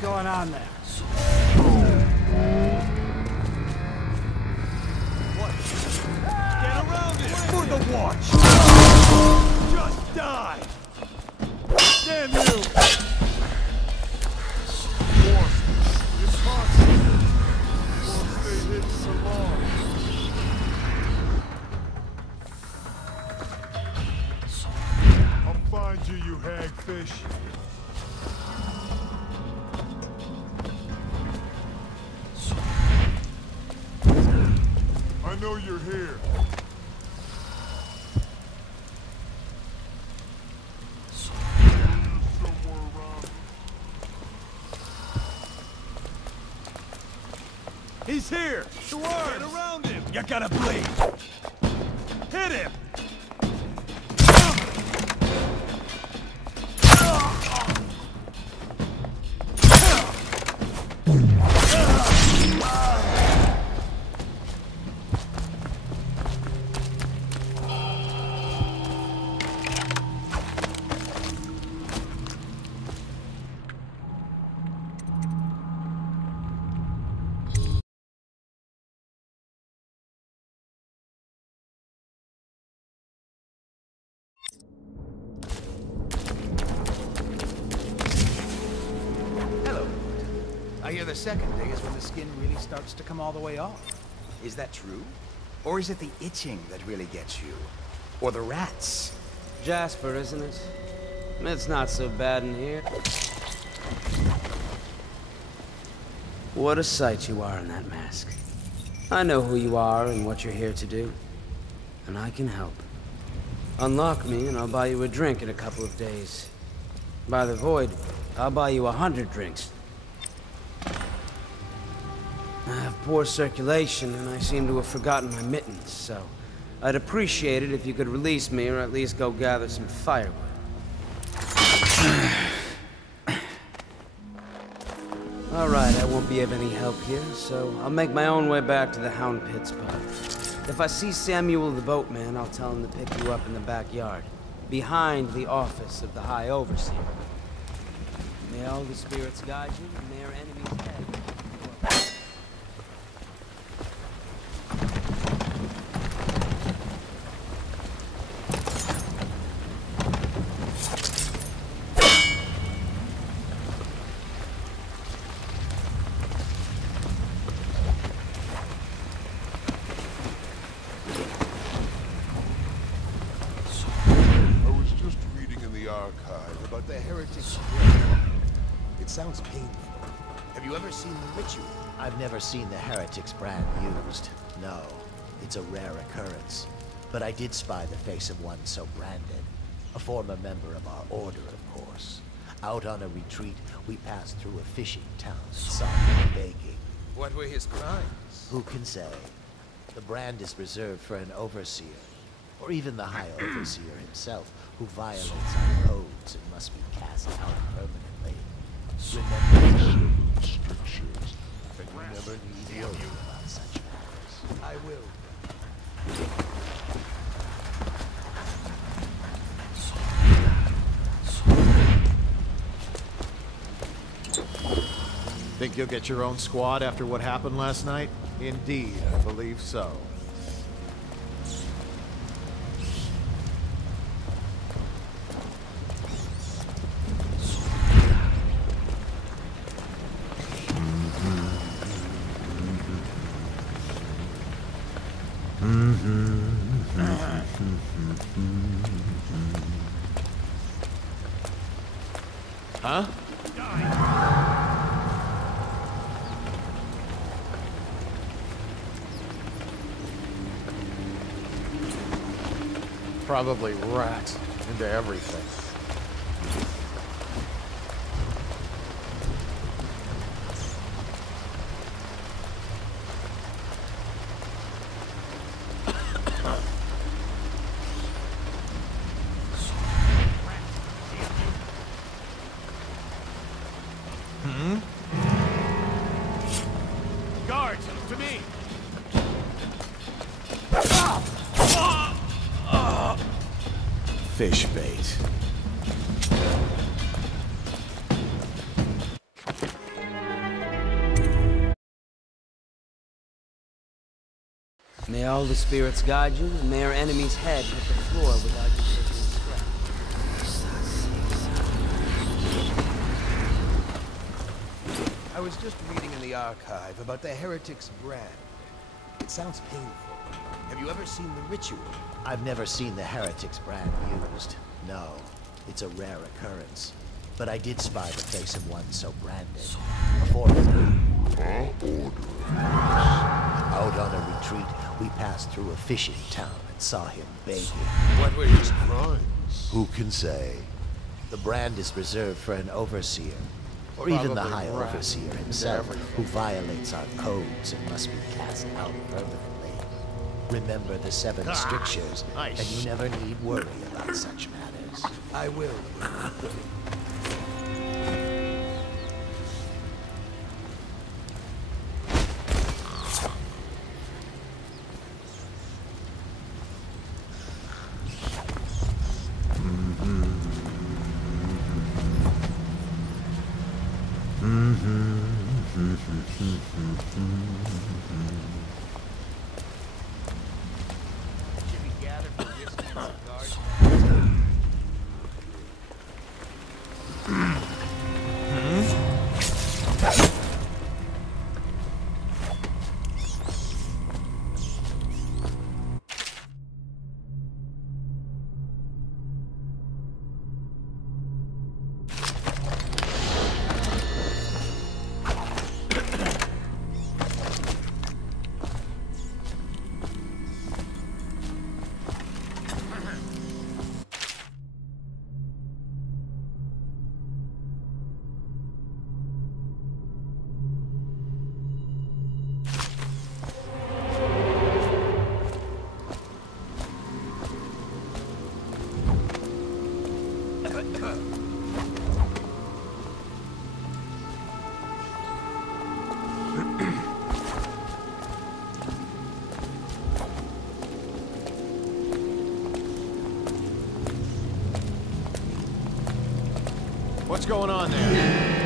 going on there? What? Get around it! For the watch! Just die! Damn you! Impossible! Once they hit Salon. I'll find you, you hagfish. I know you're here. Somewhere around. He's here! To arms! Get around him! You gotta bleed! Hit him! I hear the second day is when the skin really starts to come all the way off. Is that true? Or is it the itching that really gets you? Or the rats? Jasper, isn't it? It's not so bad in here. What a sight you are in that mask. I know who you are and what you're here to do. And I can help. Unlock me and I'll buy you a drink in a couple of days. By the Void, I'll buy you 100 drinks. I have poor circulation, and I seem to have forgotten my mittens, so I'd appreciate it if you could release me or at least go gather some firewood. Alright, I won't be of any help here, so I'll make my own way back to the Hound Pits pub. If I see Samuel the boatman, I'll tell him to pick you up in the backyard, behind the office of the High Overseer. May all the spirits guide you, and may our enemies head. About the heretic. It sounds painful. Have you ever seen the ritual? I've never seen the heretic's brand used. No, it's a rare occurrence. But I did spy the face of one so branded. A former member of our order, of course. Out on a retreat, we passed through a fishing town and saw him begging. What were his crimes? Who can say? The brand is reserved for an overseer. Or even the High Overseer himself, who violates our codes and must be cast out permanently. Remember the restrictions, and you never need worry about such matters. I will. Think you'll get your own squad after what happened last night? Indeed, I believe so. Huh? Probably rats into everything. Guards, to me! Fish bait. Follow the spirits guide you, and may our enemy's head hit the floor without you taking a scratch. I was just reading in the archive about the heretic's brand. It sounds painful. Have you ever seen the ritual? I've never seen the heretic's brand used. No, it's a rare occurrence. But I did spy the face of one so branded. Out on a retreat, we passed through a fishing town and saw him begging. What were his crimes? Who can say? The brand is reserved for an overseer, or even the High Overseer himself, who violates our codes and must be cast out permanently. Remember the 7 strictures, and you never need worry about such matters. I will. Should we gather for whiskey and cigars? What's going on there?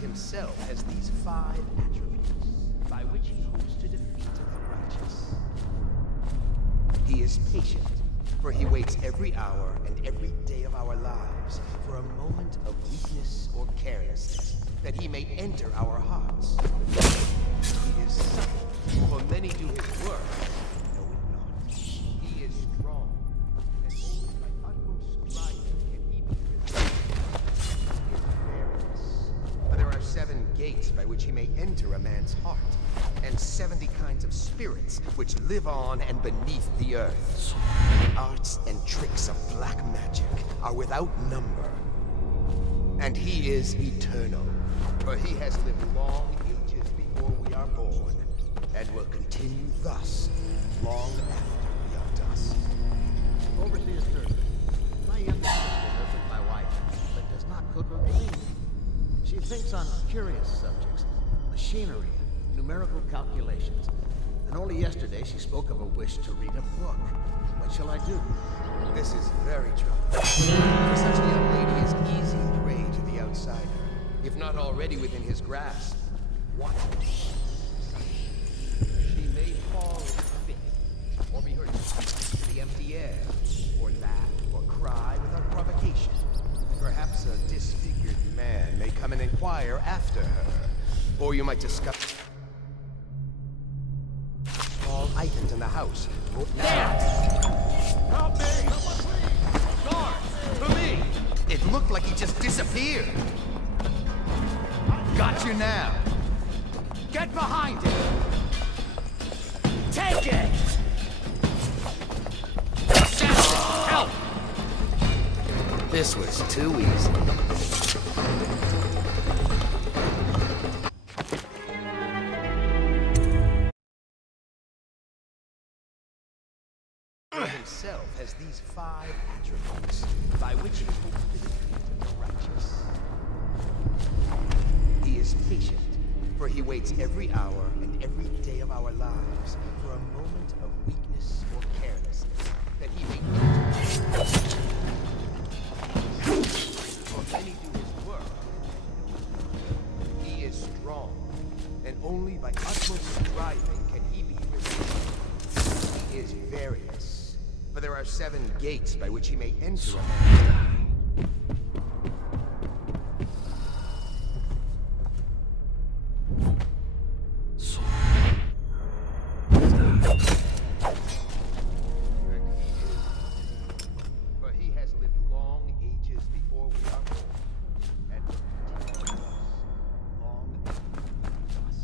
Himself has these 5 attributes by which he hopes to defeat the righteous. He is patient, for he waits every hour and every day of our lives for a moment of weakness or carelessness, that he may enter our hearts. He is subtle, for many do his work, and know it not. He is strong, and only by utmost strife can he be resisted. He is various, for there are 7 gates by which he may enter a man's heart, and 70 kinds of spirits which live on and beneath the earth. The arts and tricks of black magic are without number. And he is eternal, for he has lived long ages before we we are born, and will continue thus long after we are dust. Overseer Sturgeon, my young sister lives with my wife, but does not cook or clean. She thinks on curious subjects, machinery, and numerical calculations. And only yesterday she spoke of a wish to read a book. What shall I do? This is very troubling. For such a young lady is easy prey to the outsider, if not already within his grasp. Watch her. She may fall in a fit, or be heard speaking to the empty air, or laugh or cry without provocation. Perhaps a disfigured man may come and inquire after her, or you might discover small items in the house. Help me! Someone please! Guard! For me! It looked like he just disappeared. Got you now. Get behind it! Take it! Help! This was too easy. Himself has these 5 attributes by which he hopes to defeat the righteous. He is patient, for he waits every hour and every day of our lives for a moment of weakness or carelessness that he may enter. For many do his work. He is strong, and only by utmost striving can he be released. He is various. For there are 7 gates by which he may enter a man. For he has lived long ages before we are born, and will continue us long after us.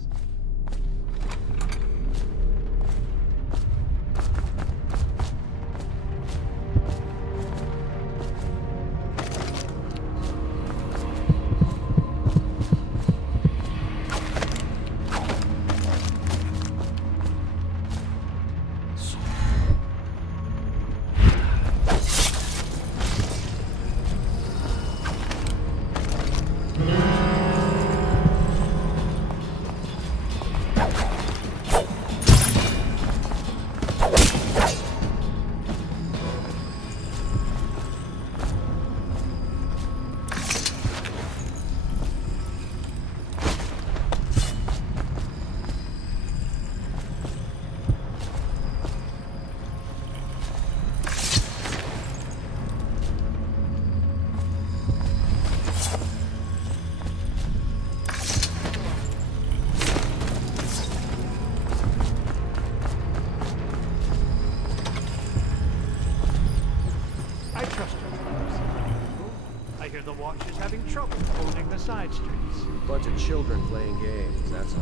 The watch is having trouble holding the side streets. Bunch of children playing games, that's all.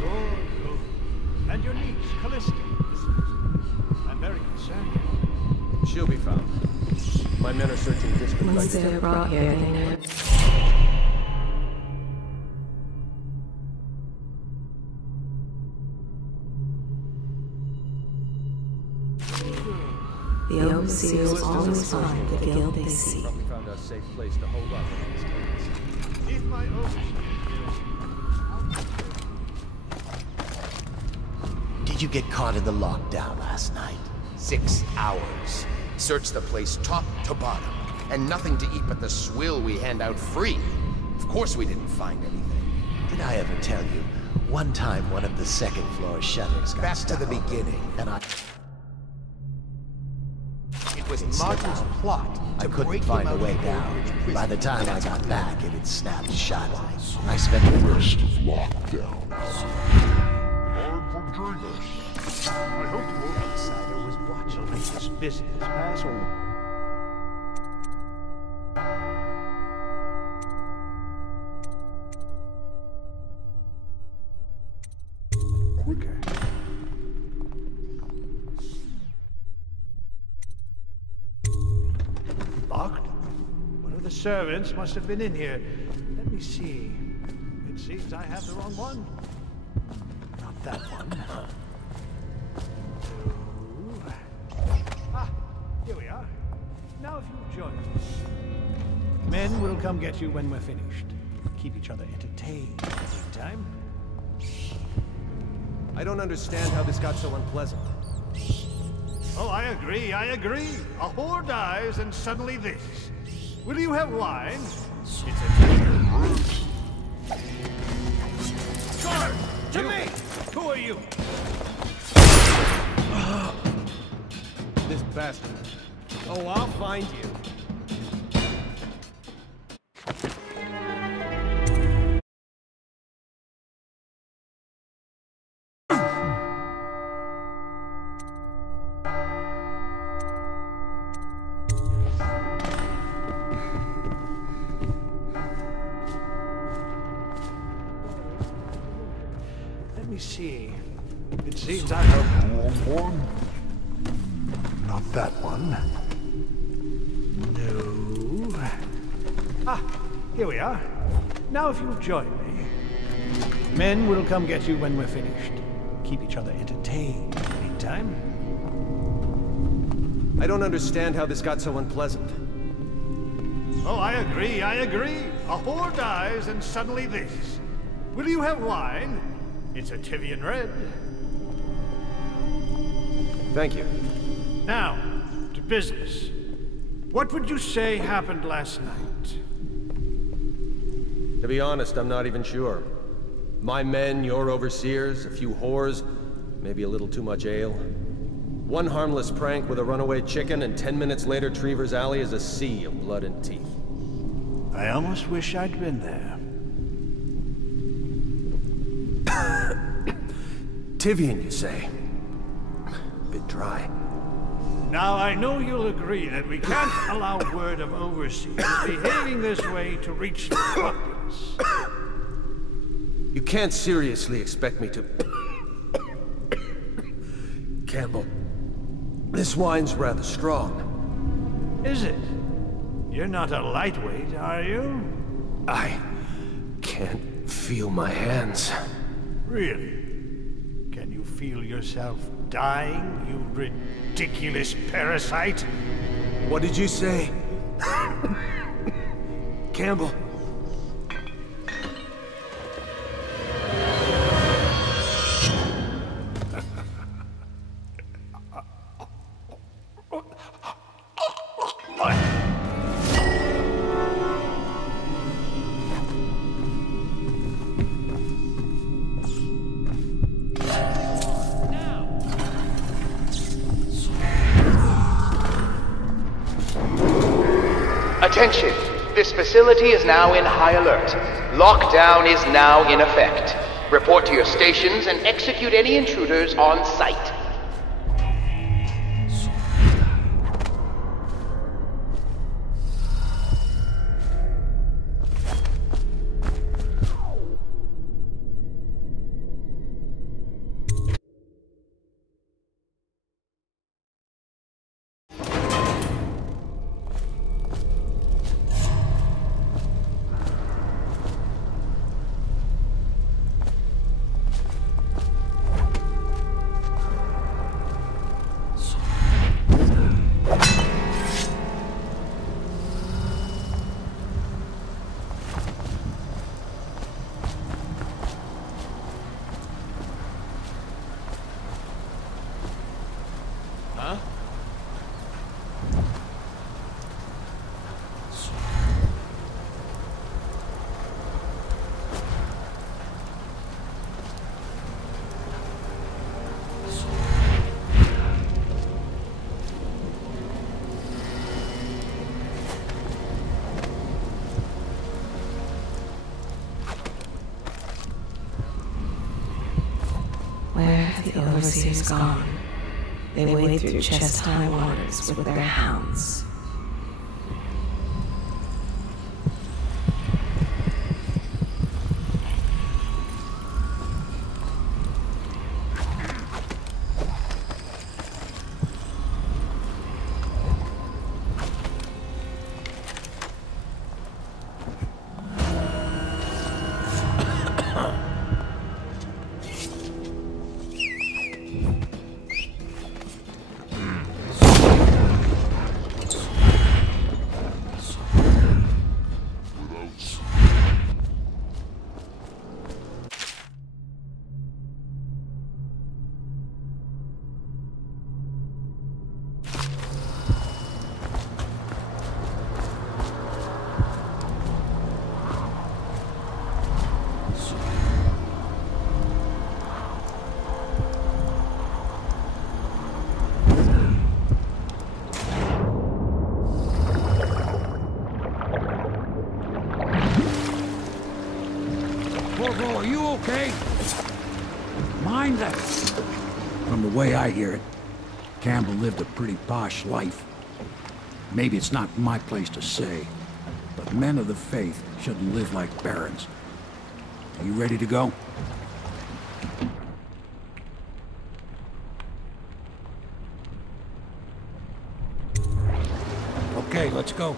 Good, good. And your niece, Callista, isn't. I'm very concerned. She'll be found. My men are searching district by Was district. there brought here? The overseers always find the guild they seek. Probably found a safe place to hold up against us. If my overseer Did you get caught in the lockdown last night? 6 hours. Searched the place top to bottom, and nothing to eat but the swill we hand out free. Of course we didn't find anything. Did I ever tell you? One time one of the second floor shutters got Back stuck to the open, beginning. and It was Martin's plot I to couldn't break find him a out way of the down. Old Bridge By the prison. time I got back, it had snapped shut. I spent the rest of lockdown. I hope the outsider was watching this business pass on. Quicker. Locked? One of the servants must have been in here. Let me see. It seems I have the wrong one. that one. Here we are. Now if you'll join us. Men will come get you when we're finished. Keep each other entertained in the meantime. I don't understand how this got so unpleasant. Oh, I agree. A whore dies and suddenly this. Will you have wine? It's a... Guard! To me! Who are you? This bastard. Oh, I'll find you. Let me see. It seems I have one. Not that one. No. Here we are. Now if you'll join me. Men will come get you when we're finished. Keep each other entertained in the meantime. I don't understand how this got so unpleasant. Oh, I agree. A whore dies and suddenly this. Will you have wine? It's a Tivian Red. Thank you. Now, to business. What would you say happened last night? To be honest, I'm not even sure. My men, your overseers, a few whores, maybe a little too much ale. One harmless prank with a runaway chicken, and 10 minutes later, Trevor's Alley is a sea of blood and teeth. I almost wish I'd been there. Tivian, you say? Bit dry. Now, I know you'll agree that we can't allow word of overseers behaving this way to reach the populace. You can't seriously expect me to... Campbell, this wine's rather strong. Is it? You're not a lightweight, are you? I can't feel my hands. Really? Can you feel yourself dying, you ridiculous parasite? What did you say? Campbell. Attention! This facility is now in high alert. Lockdown is now in effect. Report to your stations and execute any intruders on sight. Where have the overseers gone? They wade through chest-high waters with their hounds. way I hear it, Campbell lived a pretty posh life. Maybe it's not my place to say, but men of the faith shouldn't live like barons. Are you ready to go? Okay, let's go.